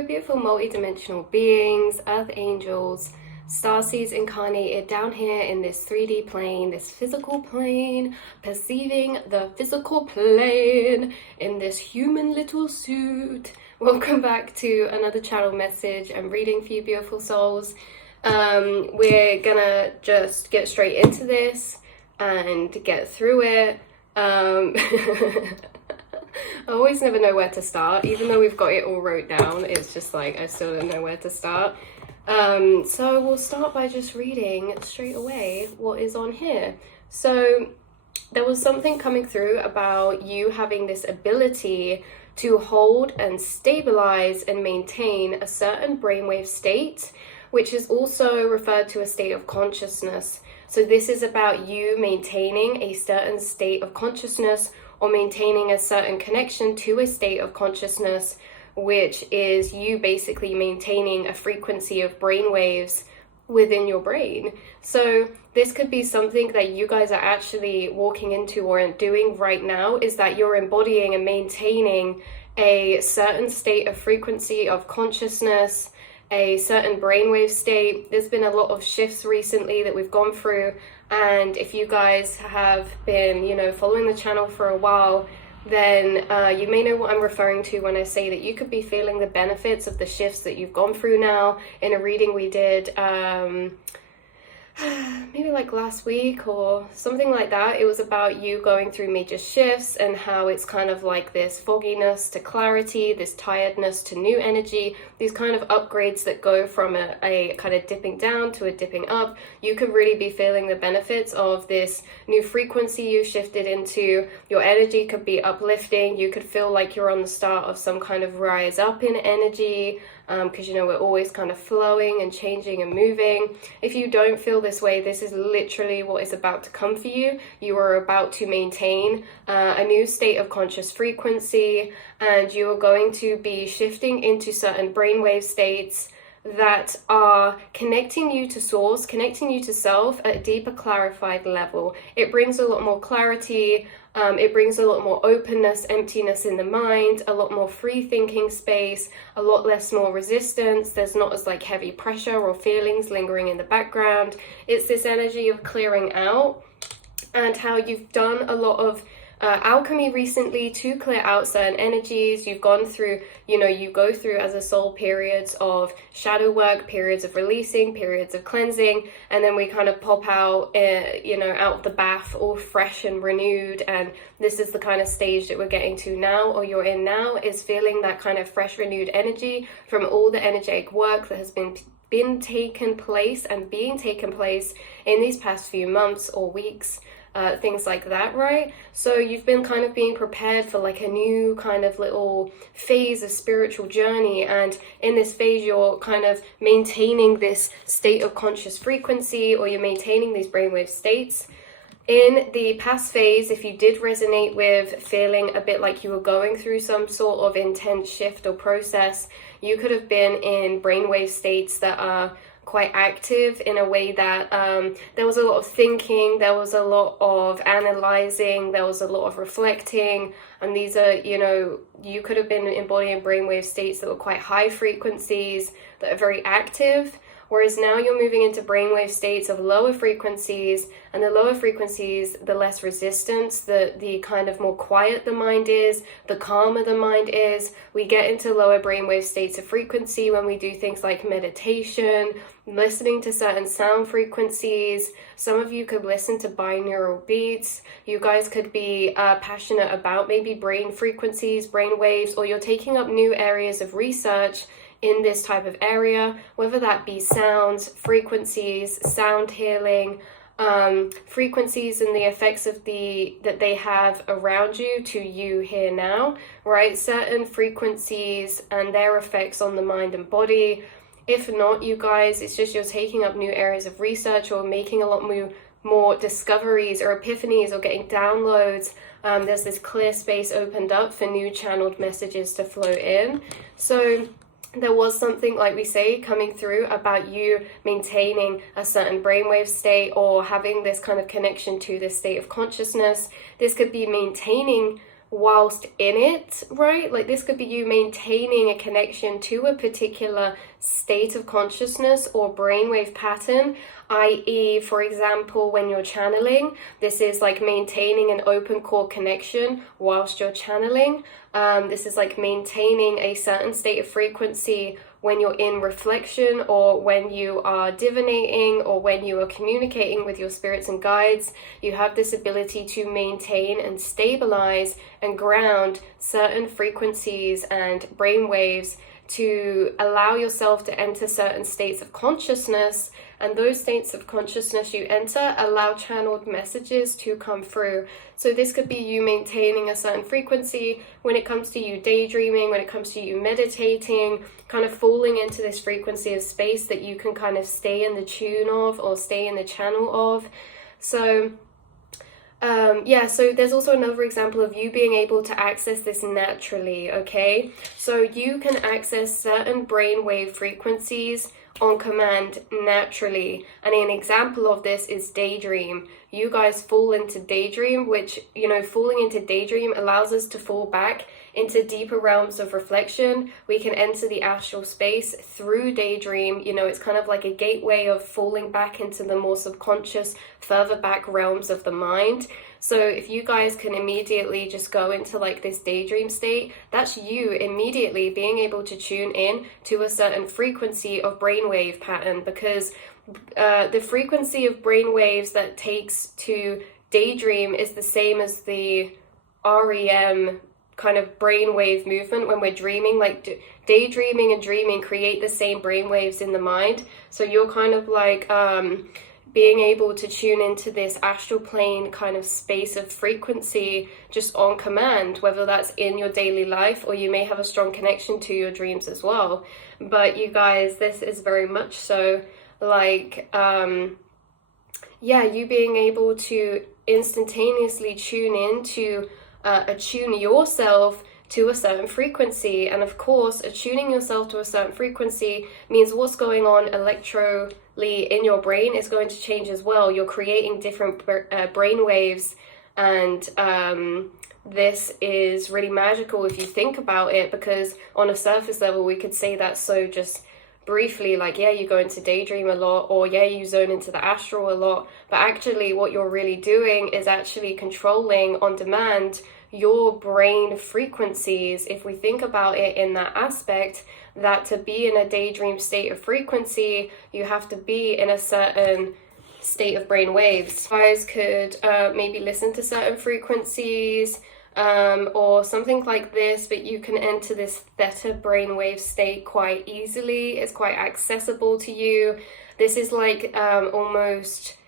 Hello, beautiful multidimensional beings, earth angels, starseeds incarnated down here in this 3D plane, this physical plane, perceiving the physical plane in this human little suit. Welcome back to another channel message and reading for you beautiful souls. We're gonna just get straight into this and get through it. I always never know where to start, even though we've got it all wrote down. It's just like I still don't know where to start. So we'll start by just reading straight away what is on here. So there was something coming through about you having this ability to hold and stabilize and maintain a certain brainwave state, which is also referred to a state of consciousness. So this is about you maintaining a certain state of consciousness or maintaining a certain connection to a state of consciousness, which is you basically maintaining a frequency of brain waves within your brain. So this could be something that you guys are actually walking into or doing right now, is that you're embodying and maintaining a certain state of frequency of consciousness, a certain brainwave state. There's been a lot of shifts recently that we've gone through, and if you guys have been, following the channel for a while, then you may know what I'm referring to when I say that you could be feeling the benefits of the shifts that you've gone through now. In a reading we did maybe like last week or something like that, it was about you going through major shifts and how it's kind of like this fogginess to clarity, this tiredness to new energy, these kind of upgrades that go from a kind of dipping down to a dipping up. You could really be feeling the benefits of this new frequency you shifted into. Your energy could be uplifting. You could feel like you're on the start of some kind of rise up in energy, because we're always kind of flowing and changing and moving. If you don't feel this way, this is literally what is about to come for you. You are about to maintain a new state of conscious frequency, and you are going to be shifting into certain brainwave states that are connecting you to source, connecting you to self at a deeper, clarified level. It brings a lot more clarity. It brings a lot more openness, emptiness in the mind, a lot more free thinking space, a lot less more resistance. There's not as like heavy pressure or feelings lingering in the background. It's this energy of clearing out, and how you've done a lot of alchemy recently to clear out certain energies. You've gone through, you go through as a soul periods of shadow work, periods of releasing, periods of cleansing, and then we kind of pop out, out of the bath all fresh and renewed. And this is the kind of stage that we're getting to now, or you're in now, is feeling that kind of fresh, renewed energy from all the energetic work that has been taken place and being taken place in these past few months or weeks. Things like that, right? So you've been kind of being prepared for like a new kind of little phase of spiritual journey, and in this phase you're kind of maintaining this state of conscious frequency, or you're maintaining these brainwave states. In the past phase, if you did resonate with feeling a bit like you were going through some sort of intense shift or process, you could have been in brainwave states that are quite active in a way that there was a lot of thinking, there was a lot of analyzing, there was a lot of reflecting, and these are, you could have been embodying brainwave states that were quite high frequencies, that are very active. Whereas now you're moving into brainwave states of lower frequencies, and the lower frequencies, the less resistance, the kind of more quiet the mind is, the calmer the mind is. We get into lower brainwave states of frequency when we do things like meditation, listening to certain sound frequencies. Some of you could listen to binaural beats. You guys could be passionate about maybe brain frequencies, brain waves, or you're taking up new areas of research in this type of area, whether that be sounds, frequencies, sound healing, frequencies and the effects of that they have around you to you here now, right? Certain frequencies and their effects on the mind and body. If not, you guys, it's just you're taking up new areas of research or making a lot more discoveries or epiphanies or getting downloads. There's this clear space opened up for new channeled messages to flow in. So there was something, like we say, coming through about you maintaining a certain brainwave state or having this kind of connection to this state of consciousness. This could be maintaining whilst in it, right? Like this could be you maintaining a connection to a particular state of consciousness or brainwave pattern, i.e., for example, when you're channeling, this is like maintaining an open core connection whilst you're channeling. This is like maintaining a certain state of frequency when you're in reflection, or when you are divinating, or when you are communicating with your spirits and guides. You have this ability to maintain and stabilize and ground certain frequencies and brain waves to allow yourself to enter certain states of consciousness, and those states of consciousness you enter allow channeled messages to come through. So this could be you maintaining a certain frequency when it comes to you daydreaming, when it comes to you meditating, kind of falling into this frequency of space that you can kind of stay in the tune of or stay in the channel of. So so there's also another example of you being able to access this naturally, okay? So you can access certain brainwave frequencies on command naturally, and an example of this is daydream. You guys fall into daydream, which, you know, falling into daydream allows us to fall back into deeper realms of reflection. We can enter the astral space through daydream. You know, it's kind of like a gateway of falling back into the more subconscious, further back realms of the mind. So if you guys can immediately just go into like this daydream state, that's you immediately being able to tune in to a certain frequency of brainwave pattern, because the frequency of brainwaves that takes to daydream is the same as the REM kind of brainwave movement when we're dreaming. Like daydreaming and dreaming create the same brainwaves in the mind. So you're kind of like being able to tune into this astral plane kind of space of frequency just on command, whether that's in your daily life or you may have a strong connection to your dreams as well. But you guys, this is very much so like you being able to instantaneously tune in to attune yourself to a certain frequency. And of course, attuning yourself to a certain frequency means what's going on electrically in your brain is going to change as well. You're creating different brain waves, and this is really magical if you think about it, because on a surface level we could say that so just briefly, like, yeah, you go into daydream a lot, or yeah, you zone into the astral a lot, but actually what you're really doing is actually controlling on demand your brain frequencies. If we think about it in that aspect, that to be in a daydream state of frequency, you have to be in a certain state of brain waves. You guys could maybe listen to certain frequencies or something like this, but you can enter this theta brainwave state quite easily. It's quite accessible to you. This is like almost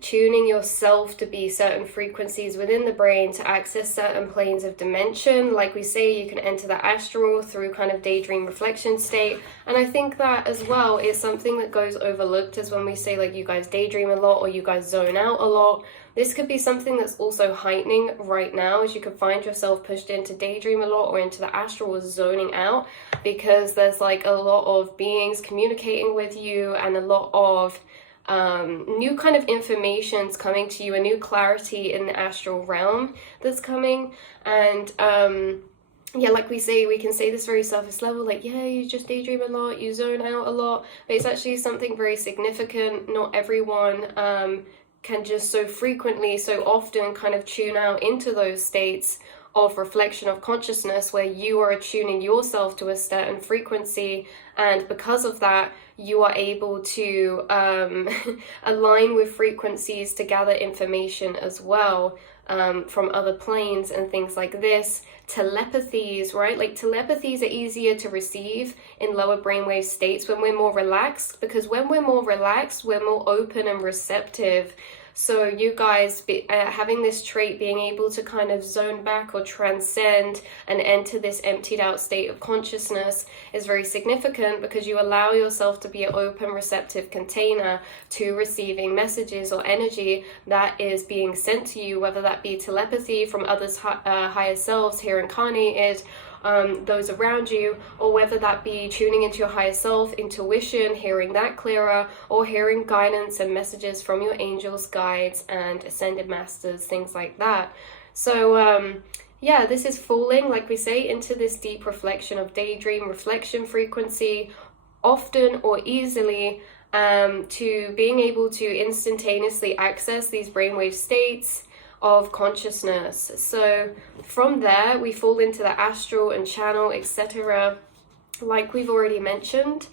tuning yourself to be certain frequencies within the brain to access certain planes of dimension. Like we say, you can enter the astral through kind of daydream reflection state. And I think that as well is something that goes overlooked, is when we say like you guys daydream a lot or you guys zone out a lot. This could be something that's also heightening right now, as you could find yourself pushed into daydream a lot or into the astral or zoning out, because there's like a lot of beings communicating with you and a lot of new kind of information's coming to you, a new clarity in the astral realm that's coming. And like we say, we can say this very surface level, like, yeah, you just daydream a lot, you zone out a lot, but it's actually something very significant. Not everyone can just so frequently, so often kind of tune out into those states of reflection of consciousness where you are attuning yourself to a certain frequency, and because of that you are able to align with frequencies to gather information as well from other planes and things like this. Telepathies, right? Like telepathies are easier to receive in lower brainwave states when we're more relaxed, because when we're more relaxed, we're more open and receptive. So you guys having this trait, being able to kind of zone back or transcend and enter this emptied out state of consciousness is very significant, because you allow yourself to be an open receptive container to receiving messages or energy that is being sent to you, whether that be telepathy from others' higher selves here incarnated, those around you, or whether that be tuning into your higher self, intuition, hearing that clearer, or hearing guidance and messages from your angels, guides, and ascended masters, things like that. So yeah, this is falling, like we say, into this deep reflection of daydream reflection frequency, often or easily, to being able to instantaneously access these brainwave states of consciousness. So from there, we fall into the astral and channel, etc., like we've already mentioned.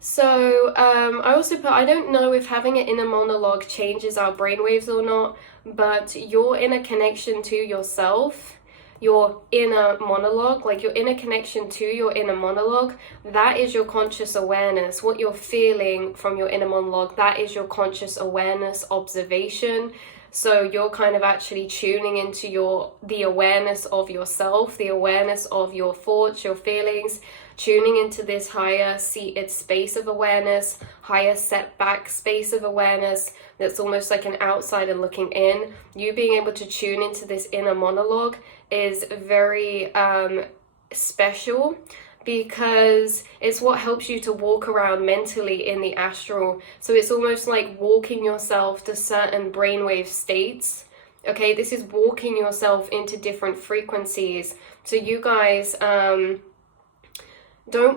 So I also put, I don't know if having an inner monologue changes our brainwaves or not, but your inner connection to yourself, your inner monologue, like your inner connection to your inner monologue, that is your conscious awareness. What you're feeling from your inner monologue, that is your conscious awareness observation. So you're kind of actually tuning into the awareness of yourself, the awareness of your thoughts, your feelings, tuning into this higher seated space of awareness, higher setback space of awareness that's almost like an outsider looking in. You being able to tune into this inner monologue is very special, because it's what helps you to walk around mentally in the astral. So it's almost like walking yourself to certain brainwave states. Okay, this is walking yourself into different frequencies. So you guys, don't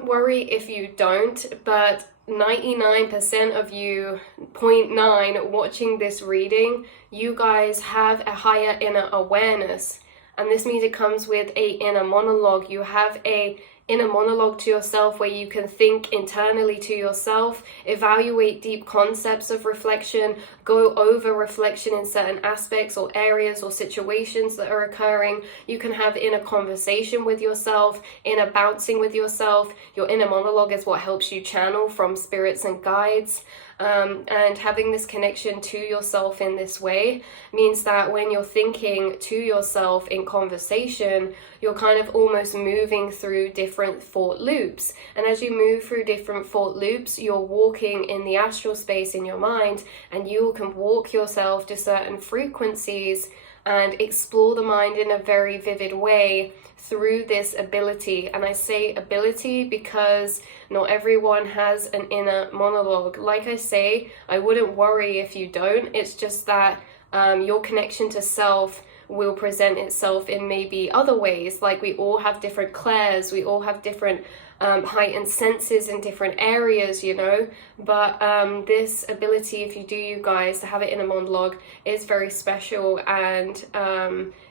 worry if you don't, but 99% of you, 0.9, watching this reading, you guys have a higher inner awareness. And this means it comes with a inner monologue. You have a inner monologue to yourself where you can think internally to yourself, evaluate deep concepts of reflection, go over reflection in certain aspects or areas or situations that are occurring. You can have inner conversation with yourself, inner bouncing with yourself. Your inner monologue is what helps you channel from spirits and guides. And having this connection to yourself in this way means that when you're thinking to yourself in conversation, you're kind of almost moving through different thought loops. And as you move through different thought loops, you're walking in the astral space in your mind, and you can walk yourself to certain frequencies and explore the mind in a very vivid way through this ability. And I say ability because not everyone has an inner monologue. Like I say, I wouldn't worry if you don't. It's just that your connection to self will present itself in maybe other ways. Like we all have different clairs, we all have different heightened senses in different areas, you know, but this ability, if you do, you guys, to have it in a monologue is very special, and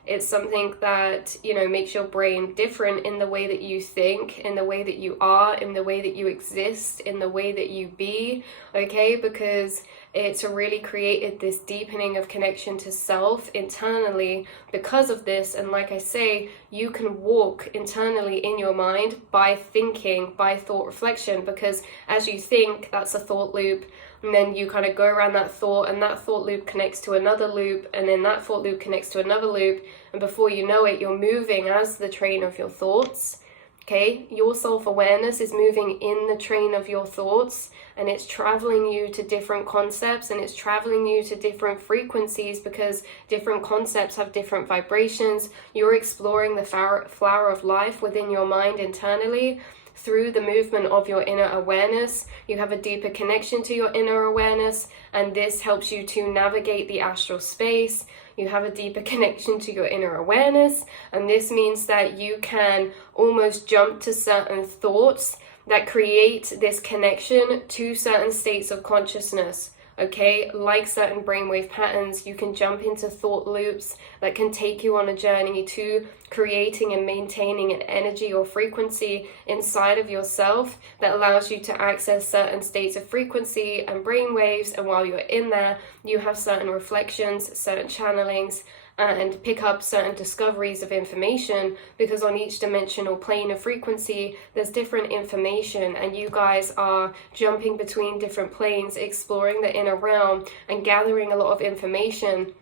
it's something that, you know, makes your brain different in the way that you think, in the way that you are, in the way that you exist, in the way that you be, okay, because it's really created this deepening of connection to self internally because of this. And like I say, you can walk internally in your mind by thinking, by thought reflection, because as you think, that's a thought loop, and then you kind of go around that thought, and that thought loop connects to another loop, and then that thought loop connects to another loop, and before you know it, you're moving as the train of your thoughts. Okay, your self-awareness is moving in the train of your thoughts, and it's traveling you to different concepts, and it's traveling you to different frequencies, because different concepts have different vibrations. You're exploring the flower of life within your mind internally through the movement of your inner awareness. You have a deeper connection to your inner awareness, and this helps you to navigate the astral space. You have a deeper connection to your inner awareness, and this means that you can almost jump to certain thoughts that create this connection to certain states of consciousness. Okay, like certain brainwave patterns, you can jump into thought loops that can take you on a journey to creating and maintaining an energy or frequency inside of yourself that allows you to access certain states of frequency and brainwaves. And while you're in there, you have certain reflections, certain channelings, and pick up certain discoveries of information, because on each dimensional plane of frequency there's different information, and you guys are jumping between different planes, exploring the inner realm and gathering a lot of information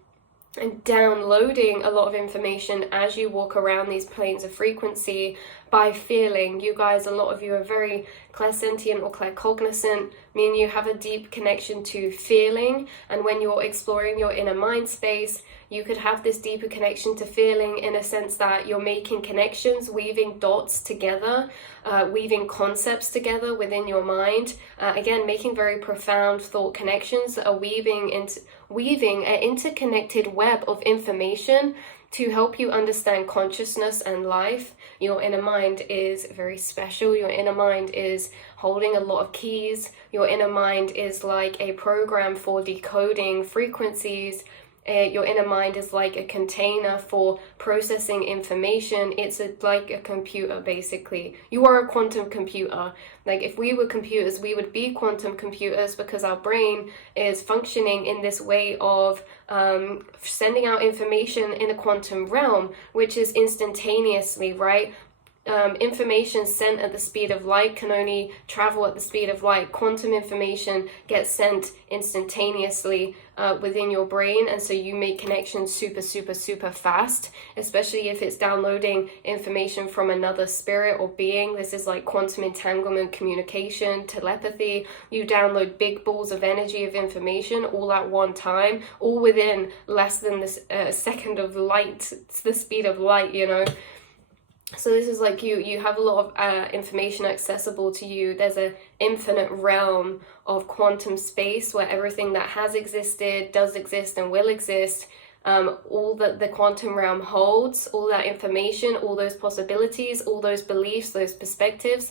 and downloading a lot of information as you walk around these planes of frequency by feeling. You guys, a lot of you are very clairsentient or claircognizant, meaning you have a deep connection to feeling, and when you're exploring your inner mind space, you could have this deeper connection to feeling in a sense that you're making connections, weaving dots together, weaving concepts together within your mind, again, making very profound thought connections that are weaving an interconnected web of information to help you understand consciousness and life. Your inner mind is very special. Your inner mind is holding a lot of keys. Your inner mind is like a program for decoding frequencies. Your inner mind is like a container for processing information. It's like a computer, basically. You are a quantum computer. Like, if we were computers, we would be quantum computers, because our brain is functioning in this way of sending out information in a quantum realm, which is instantaneously, right? Information sent at the speed of light can only travel at the speed of light. Quantum information gets sent instantaneously within your brain, and so you make connections super, super, super fast, especially if it's downloading information from another spirit or being. This is like quantum entanglement communication, telepathy. You download big balls of energy of information all at one time, all within less than a second of light. It's the speed of light, you know. So this is like you have a lot of information accessible to you. There's an infinite realm of quantum space where everything that has existed, does exist, and will exist, all that the quantum realm holds, all that information, all those possibilities, all those beliefs, those perspectives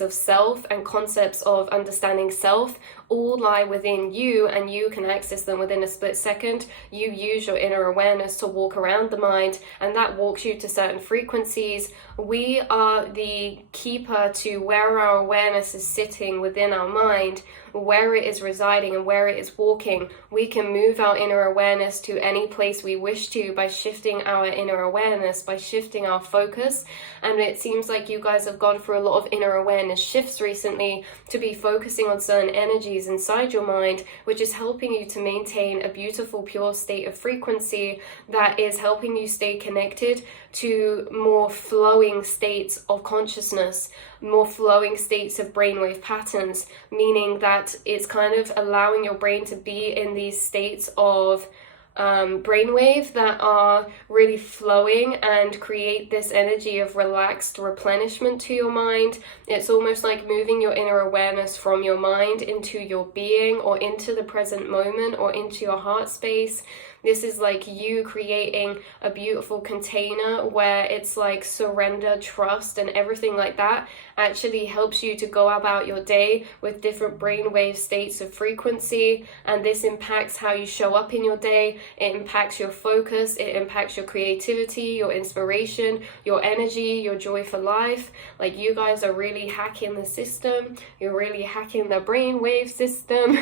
of self and concepts of understanding self, all lie within you, and you can access them within a split second. You use your inner awareness to walk around the mind, and that walks you to certain frequencies. We are the keeper to where our awareness is sitting within our mind, where it is residing and where it is walking. We can move our inner awareness to any place we wish to by shifting our inner awareness, by shifting our focus. And it seems like you guys have gone through a lot of inner awareness shifts recently to be focusing on certain energies inside your mind, which is helping you to maintain a beautiful, pure state of frequency that is helping you stay connected to more flowing states of consciousness, more flowing states of brainwave patterns, meaning that it's kind of allowing your brain to be in these states of brainwave that are really flowing and create this energy of relaxed replenishment to your mind. It's almost like moving your inner awareness from your mind into your being, or into the present moment, or into your heart space. This is like you creating a beautiful container where it's like surrender, trust, and everything like that actually helps you to go about your day with different brainwave states of frequency. And this impacts how you show up in your day. It impacts your focus. It impacts your creativity, your inspiration, your energy, your joy for life. Like, you guys are really hacking the system. You're really hacking the brainwave system.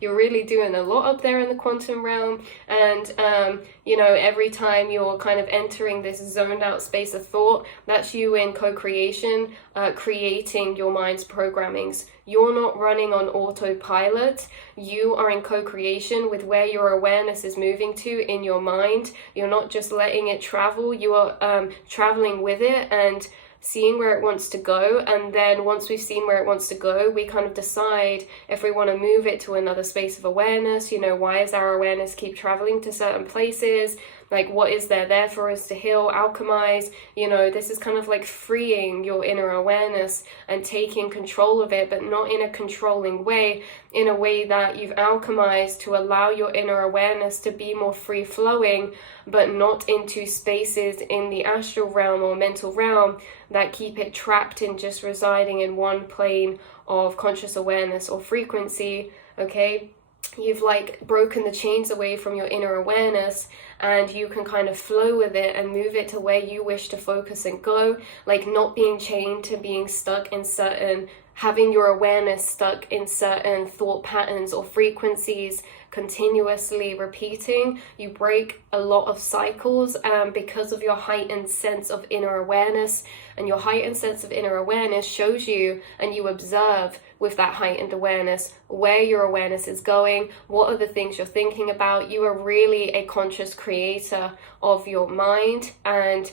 You're really doing a lot up there in the quantum realm. And, you know, every time you're kind of entering this zoned out space of thought, that's you in co-creation, creating your mind's programmings. You're not running on autopilot. You are in co-creation with where your awareness is moving to in your mind. You're not just letting it travel. You are traveling with it and seeing where it wants to go. And then once we've seen where it wants to go, we kind of decide if we want to move it to another space of awareness. You know, why does our awareness keep traveling to certain places? Like, what is there for us to heal, alchemize? You know, this is kind of like freeing your inner awareness and taking control of it, but not in a controlling way, in a way that you've alchemized to allow your inner awareness to be more free-flowing, but not into spaces in the astral realm or mental realm that keep it trapped in just residing in one plane of conscious awareness or frequency, okay? You've like broken the chains away from your inner awareness, and you can kind of flow with it and move it to where you wish to focus and go, like not being chained to being stuck in certain, having your awareness stuck in certain thought patterns or frequencies continuously repeating. You break a lot of cycles because of your heightened sense of inner awareness, and your heightened sense of inner awareness shows you, and you observe with that heightened awareness where your awareness is going, what are the things you're thinking about. You are really a conscious creator of your mind, and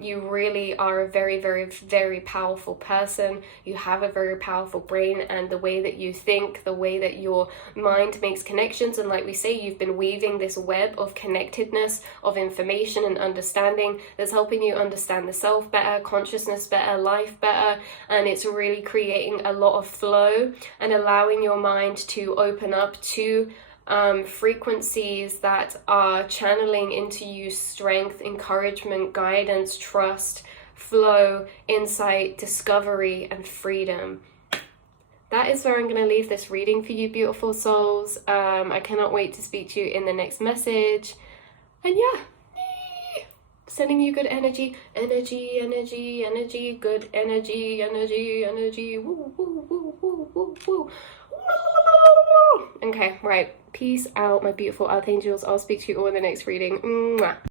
you really are a very, very, very powerful person. You have a very powerful brain, and the way that you think, the way that your mind makes connections, and like we say, you've been weaving this web of connectedness, of information and understanding that's helping you understand the self better, consciousness better, life better, and it's really creating a lot of flow and allowing your mind to open up to frequencies that are channeling into you strength, encouragement, guidance, trust, flow, insight, discovery, and freedom. That is where I'm going to leave this reading for you, beautiful souls. I cannot wait to speak to you in the next message. And yeah, sending you good energy, good energy, woo, woo, woo, woo, woo, woo. Okay, right. Peace out, my beautiful archangels. I'll speak to you all in the next reading. Mwah.